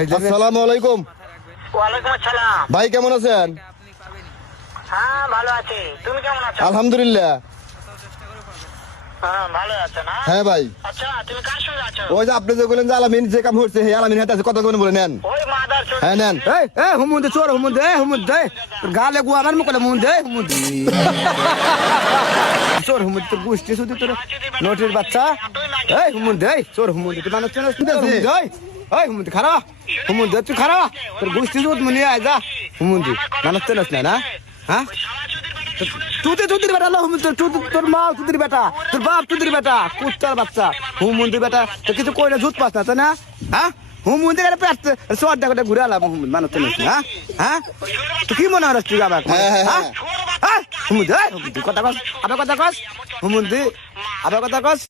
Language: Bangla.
আসসালামু আলাইকুম। ওয়ালাইকুম আসসালাম। ভাই কেমন আছেন? হ্যাঁ ভালো আছি, তুমি কেমন আছো? আলহামদুলিল্লাহ। হ্যাঁ ভালো আছো না? হ্যাঁ ভাই, আচ্ছা তুমি কার সঙ্গে আছো? ওই যে আপনি যে বললেন যে আলামিন যে কাম হচ্ছে সেই আলামিন হাতে আছে, কথা বলে নেন। ওই মাদার চোদ। হ্যাঁ নেন। হুমুন্দে চোর হুমুন্দে গালে গু আমার মুখে হুমুন্দে চোর হুমুন্দে তোর গোষ্ঠী শুধু তোর নোটির বাচ্চা হুমুন্দে চোর হুমুন্দে তুই মানুষ হুমুন্দে খারা হুমুন্দে তুই খারা তোর গোষ্ঠী শুধু মনে আয় যা হুমুন্দে মানুষ চেনস না হ্যাঁ তুই বেটা লো হুমুন্দে তোর মা তুদির বেটা তোর বাপ তুদির বেটা কুত্তার বাচ্চা হুমুন্দে বেটা তোর কিছু কইলে জুত পাস না তাই না হ্যাঁ হুমুন্দে পেট সোয়াদ দেখে ঘুরে আলাম মানুষ চেনস না হ্যাঁ তুই কি মনে হয় তুই আবার হুমুন্দে কথা কস আবার কথা কস হুমুন্দে আবার কথা কস